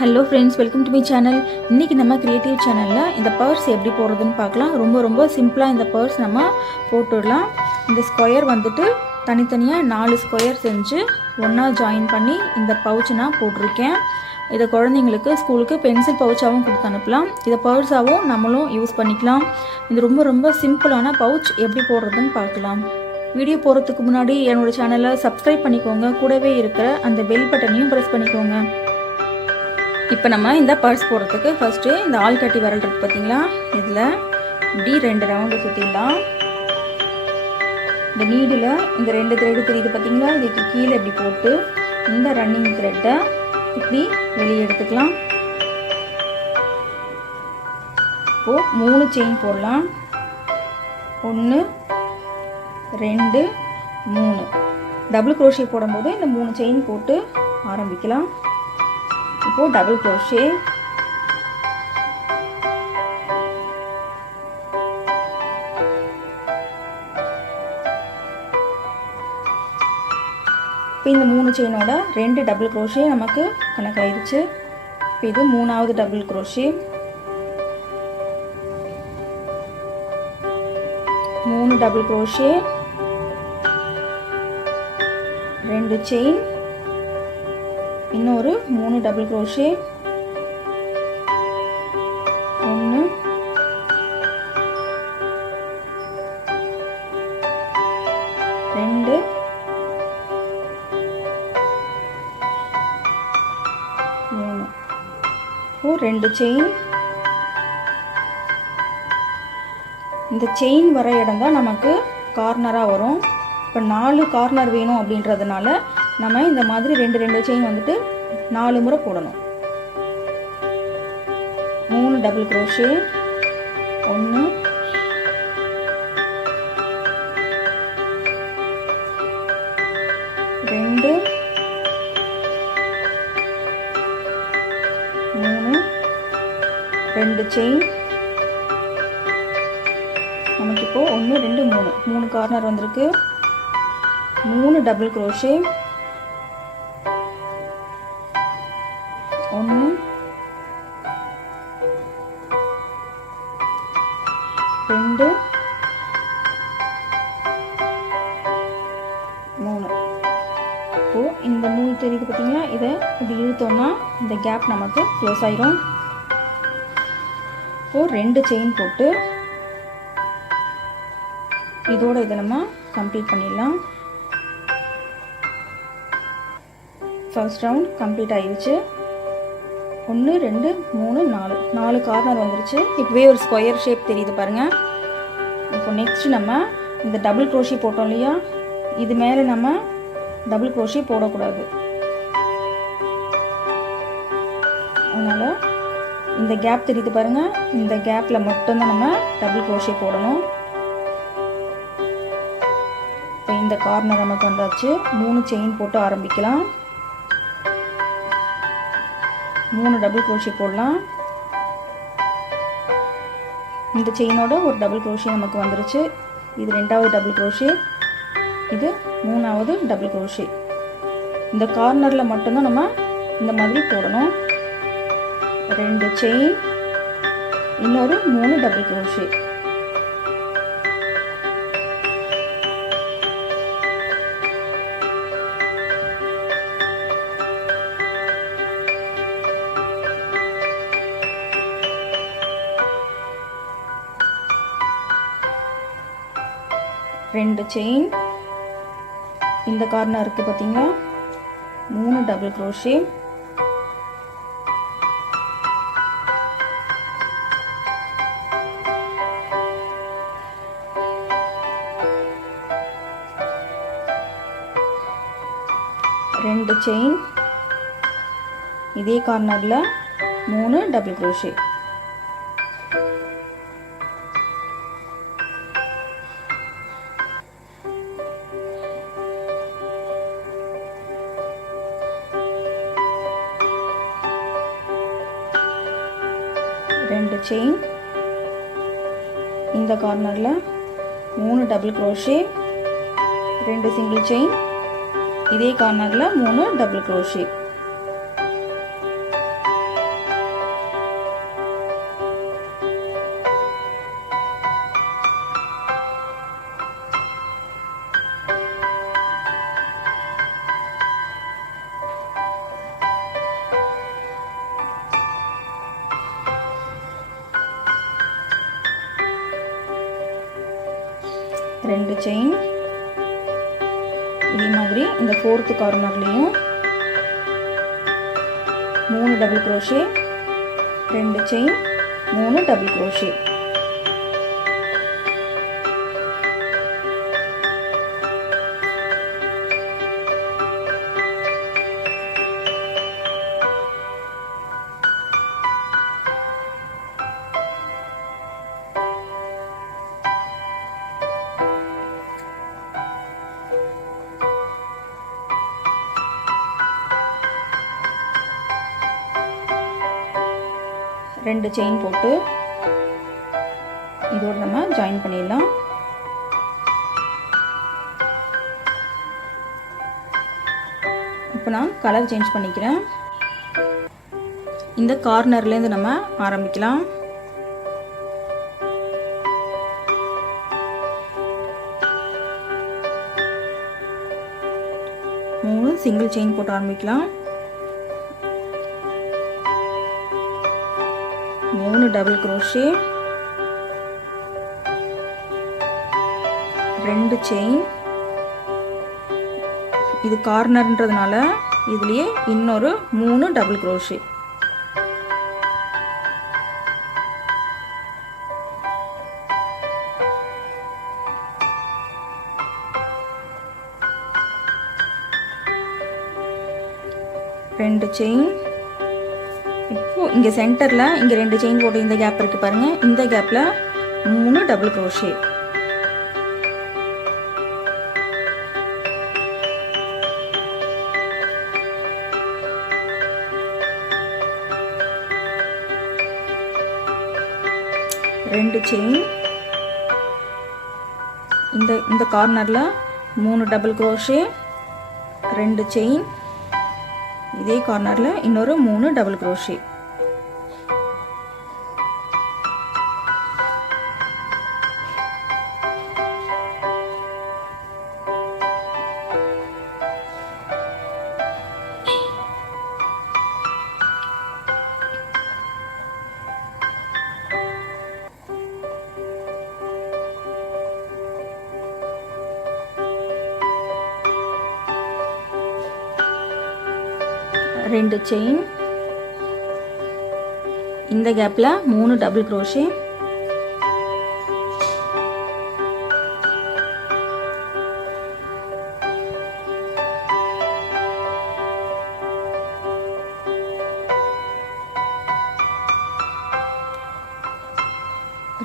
Hello friends, welcome to my channel. இன்றைக்கி நம்ம creative சேனலில் இந்த பர்ஸ் எப்படி போடுறதுன்னு பார்க்கலாம். ரொம்ப சிம்பிளாக இந்த பர்ஸ் நம்ம போட்டுடலாம். இந்த ஸ்கொயர் வந்துட்டு தனித்தனியாக 4 ஸ்கொயர் செஞ்சு ஒன்றா ஜாயின் பண்ணி இந்த பவுச் நான் போட்டிருக்கேன். இதை குழந்தைங்களுக்கு ஸ்கூலுக்கு பென்சில் பவுச்சாகவும் கொடுத்து அனுப்பலாம். இதை பர்ஸாகவும் நம்மளும் யூஸ் பண்ணிக்கலாம். இது ரொம்ப சிம்பிளான பவுச் எப்படி போடுறதுன்னு பார்க்கலாம். வீடியோ போகிறதுக்கு முன்னாடி என்னோடய சேனலை சப்ஸ்கிரைப் பண்ணிக்கோங்க. கூடவே இருக்கிற அந்த பெல் பட்டனையும் ப்ரெஸ் பண்ணிக்கோங்க. இப்போ நம்ம இந்த பர்ஸ் போடுறதுக்கு ஃபஸ்ட்டு இந்த ஆள்காட்டி விரல் இருக்குது பார்த்தீங்களா, இதில் இப்படி 2 ரவுண்டு சுற்றிடலாம். இந்த நீடில் இந்த 2 த்ரெட்டு தெரியுது பார்த்தீங்களா, இதுக்கு கீழே இப்படி போட்டு இந்த ரன்னிங் த்ரெட்டை இப்படி வெளியே எடுத்துக்கலாம். இப்போது 3 செயின் போடலாம். 1 2 3 டபுள் க்ரோஷே போடும்போது இந்த 3 செயின் போட்டு ஆரம்பிக்கலாம். இப்போது டபுள் க்ரோஷே, இப்போ இந்த 3 செயினோட 2 டபுள் க்ரோஷே நமக்கு கணக்காயிருச்சு. இப்போ இது 3வது double crochet, 3 double crochet, 2 chain, இன்னொரு 3 டபுள் க்ரோஷே, 1 2 3 2 செயின். இந்த செயின் வர இடம் தான் நமக்கு கார்னராக வரும். இப்போ 4 கார்னர் வேணும் அப்படின்றதுனால நம்ம இந்த மாதிரி 2 செயின் வந்துட்டு 4 முறை போடணும். 3 டபுள் க்ரோஷே, 1 2 3 2 செயின். நமக்கு இப்போ 1 2 3 கார்னர் வந்திருக்கு. 3 டபுள் க்ரோஷே, 1 2 3. இப்போ இந்த நூல் தெரியுது பார்த்தீங்களா, இதை இப்படி இழுத்தோம்னா இந்த கேப் நமக்கு க்ளோஸ் ஆயிரும். இப்போது 2 செயின் போட்டு இதோட இதை நம்ம கம்ப்ளீட் பண்ணிடலாம். ஃபர்ஸ்ட் ரவுண்ட் கம்ப்ளீட் ஆயிடுச்சு. 1 2 3 4 கார்னர் வந்துருச்சு. இப்போவே ஒரு ஸ்கொயர் ஷேப் தெரியுது பாருங்கள். இப்போ நெக்ஸ்ட் நம்ம இந்த டபுள் க்ரோஷே போட்டோம் இல்லையா, இது மேலே நம்ம டபுள் க்ரோஷே போடக்கூடாது. அதனால் இந்த கேப் தெரியுது பாருங்கள், இந்த கேப்பில் மட்டும்தான் நம்ம டபுள் க்ரோஷே போடணும். இப்போ இந்த கார்னர் நமக்கு வந்தாச்சு. 3 செயின் போட்டு ஆரம்பிக்கலாம். 3 டபுள் க்ரோஷே போடலாம். இந்த செயினோட ஒரு டபுள் க்ரோஷே நமக்கு வந்துருச்சு. இது 2வது டபுள் க்ரோஷே, இது 3வது டபுள் க்ரோஷே. இந்த கார்னரில் மட்டும்தான் நம்ம இந்த மாதிரி போடணும். 2 செயின், இன்னொரு 3 டபுள் க்ரோஷே. ரெண்டு செயின், இந்த கார்னர் இருக்குது பார்த்தீங்களா, 3 டபுள் க்ரோஷே, ரெண்டு செயின், இதே கார்னரில் 3 டபுள் க்ரோஷே. ரெண்டு செயின், இந்த கார்னரில் 3 டபுள் க்ரோஷே, 2 சிங்கிள் செயின், இதே கார்னரில் 3 டபுள் க்ரோஷே. 2 செயின். இதே மாதிரி இந்த 4th கார்னர்லயும் 3 double crochet, 2 chain, 3 double crochet. ரெண்டு செயின் போட்டு இதோட நம்ம ஜாயின் பண்ணிடலாம். இப்போ நான் கலர் சேஞ்ச் பண்ணிக்கிறேன். இந்த கார்னர்லேருந்து நம்ம ஆரம்பிக்கலாம். மூணு சிங்கிள் செயின் போட்டு ஆரம்பிக்கலாம். 3 டபுள் crochet, 2 செயின். இது கார்னர்ன்றதுனால இதுலயே இன்னொரு 3 டபுள் crochet. ரெண்டு செயின். இப்போ இங்க சென்டர்ல இங்க 2 செயின் போட்டு இந்த கேப் இருக்கு பாருங்க. இந்த கேப்ல 3 டபுள் crochet. ரெண்டு செயின். இந்த கார்னர்ல 3 டபுள் crochet, 2 செயின். இதே கார்னர்ல இன்னொரு 3 டபுள் crochet. ரெண்டு செயின். இந்த கேப்ல 3 டபுள் crochet.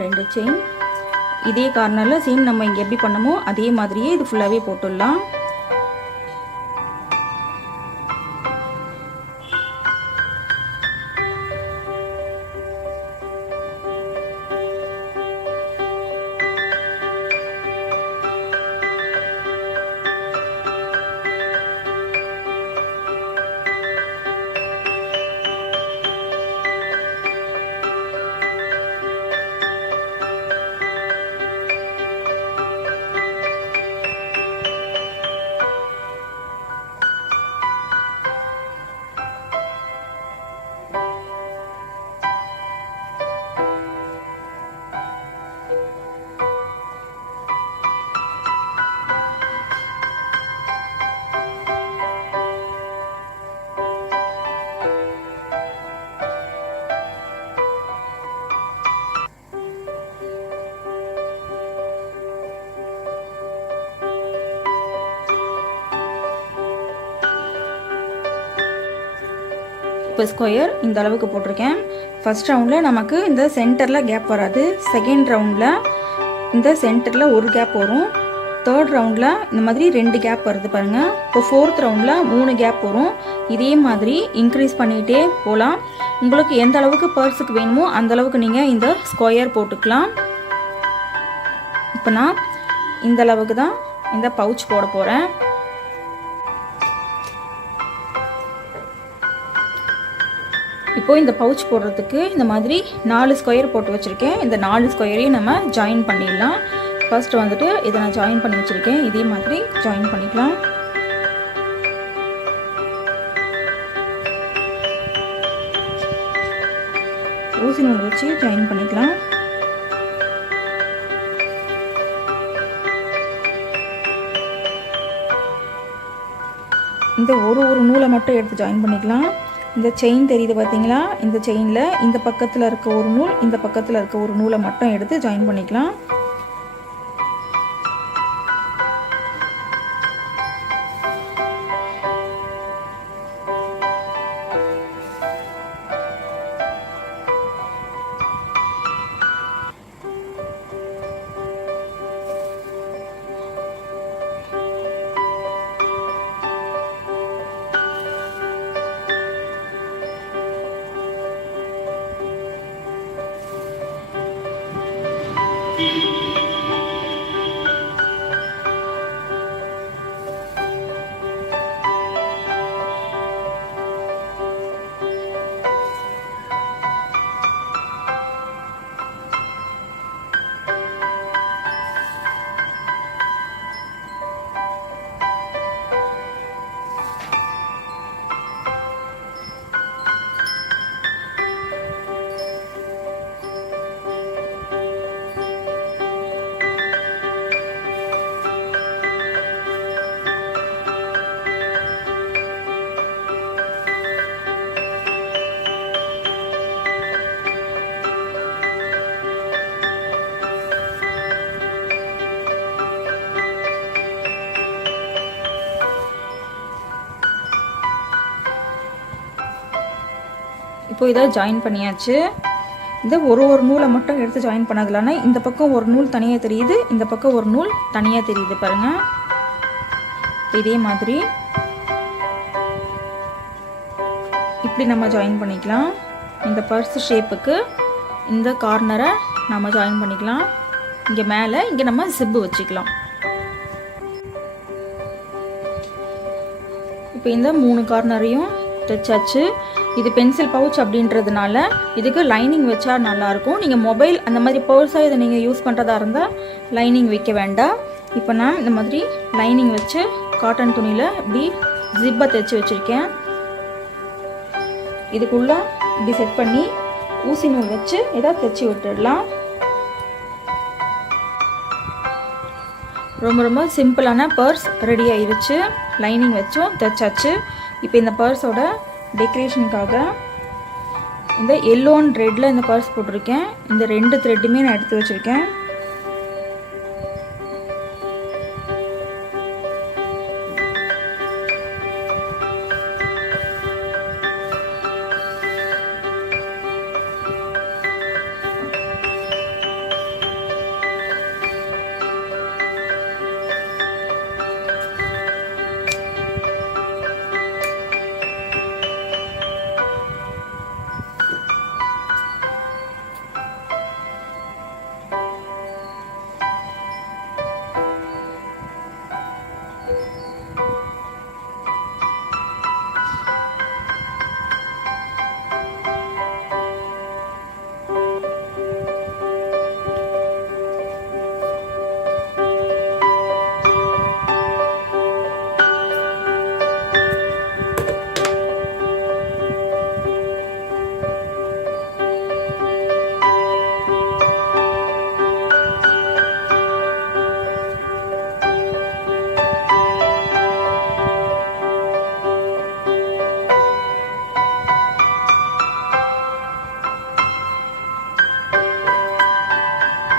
ரெண்டு செயின். இதே கார்னர்ல சேம் நம்ம இங்க எப்படி பண்ணமோ அதே மாதிரியே இது ஃபுல்லாவே போட்டுடலாம். இப்போ ஸ்கொயர் இந்த அளவுக்கு போட்டிருக்கேன். ஃபர்ஸ்ட் ரவுண்டில் நமக்கு இந்த சென்டரில் கேப் வராது. செகண்ட் ரவுண்டில் இந்த சென்டரில் ஒரு கேப் வரும். தேர்ட் ரவுண்டில் இந்த மாதிரி 2 கேப் வருது பாருங்கள். இப்போ ஃபோர்த் ரவுண்டில் 3 கேப் வரும். இதே மாதிரி இன்க்ரீஸ் பண்ணிகிட்டே போகலாம். உங்களுக்கு எந்த அளவுக்கு பர்ஸுக்கு வேணுமோ அந்த அளவுக்கு நீங்கள் இந்த ஸ்கொயர் போட்டுக்கலாம். இப்போ நான் இந்த அளவுக்கு தான் இந்த பவுச் போட போகிறேன். இப்போ இந்த பவுச் போடுறதுக்கு இந்த மாதிரி 4 ஸ்கொயர் போட்டு வச்சுருக்கேன். இந்த 4 ஸ்கொயரையும் நம்ம ஜாயின் பண்ணிடலாம். ஃபர்ஸ்ட் வந்துட்டு இதை நான் ஜாயின் பண்ணி வச்சுருக்கேன். இதே மாதிரி ஜாயின் பண்ணிக்கலாம். ஊசி நூல் வச்சு ஜாயின் பண்ணிக்கலாம். இந்த ஒரு நூலை மட்டும் எடுத்து ஜாயின் பண்ணிக்கலாம். இந்த செயின் தெரியுது பார்த்தீங்களா, இந்த செயினில் இந்த பக்கத்தில் இருக்க ஒரு நூல், இந்த பக்கத்தில் இருக்க ஒரு நூலை மட்டும் எடுத்து ஜாயின் பண்ணிக்கலாம். இப்போ இதை ஜாயின் பண்ணியாச்சு. இந்த ஒரு நூலை மட்டும் எடுத்து ஜாயின் பண்ணதுலானா இந்த பக்கம் ஒரு நூல் தனியாக தெரியுது, இந்த பக்கம் ஒரு நூல் தனியாக தெரியுது பாருங்கள். இதே மாதிரி இப்படி நம்ம ஜாயின் பண்ணிக்கலாம். இந்த பர்ஸ் ஷேப்புக்கு இந்த கார்னரை நம்ம ஜாயின் பண்ணிக்கலாம். இங்கே மேலே இங்கே நம்ம ஜிப்பு வச்சுக்கலாம். இப்போ இந்த 3 கார்னரையும் தைச்சாச்சு. இது பென்சில் பவுச் அப்படின்றதுனால இதுக்கு லைனிங் வச்சா நல்லாயிருக்கும். நீங்கள் மொபைல் அந்த மாதிரி பர்ஸாக இதை நீங்கள் யூஸ் பண்ணுறதா இருந்தால் லைனிங் வைக்க வேண்டாம். இப்போ நான் இந்த மாதிரி லைனிங் வச்சு காட்டன் துணியில் இப்படி ஜிப்பை தைச்சி வச்சுருக்கேன். இதுக்குள்ளே இப்படி செட் பண்ணி ஊசி நூல் வச்சு இதை தைச்சி விட்டுடலாம். ரொம்ப சிம்பிளான பர்ஸ் ரெடி ஆயிடுச்சு. லைனிங் வச்சும் தைச்சாச்சு. இப்போ இந்த பர்ஸோட டெக்கரேஷனுக்காக இந்த எல்லோ அண்ட் ரெட்டில் இந்த பர்ஸ் போட்டிருக்கேன். இந்த 2 த்ரெட்டுமே நான் எடுத்து வச்சுருக்கேன்.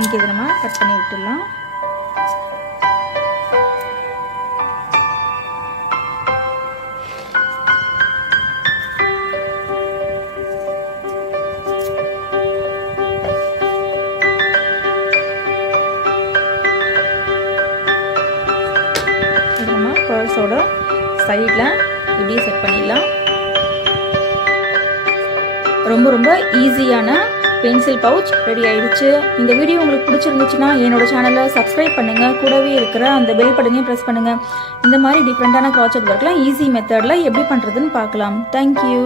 இங்கே இதை நம்ம கட் பண்ணி விட்டுடலாம். இது நம்ம பர்ஸோட சைடில் இப்படியே செட் பண்ணிடலாம். ரொம்ப ஈஸியான பென்சில் பவுச் ரெடி ஆயிடுச்சு. இந்த வீடியோ உங்களுக்கு பிடிச்சிருந்துச்சுன்னா என்னோட சேனலை சப்ஸ்கிரைப் பண்ணுங்கள். கூடவே இருக்கிற அந்த பெல் பட்டனையும் ப்ரெஸ் பண்ணுங்கள். இந்த மாதிரி டிஃப்ரெண்ட்டான க்ராச்செட் ஒர்க்லாம் ஈஸி மெத்தடில் எப்படி பண்ணுறதுன்னு பார்க்கலாம். தேங்க்யூ.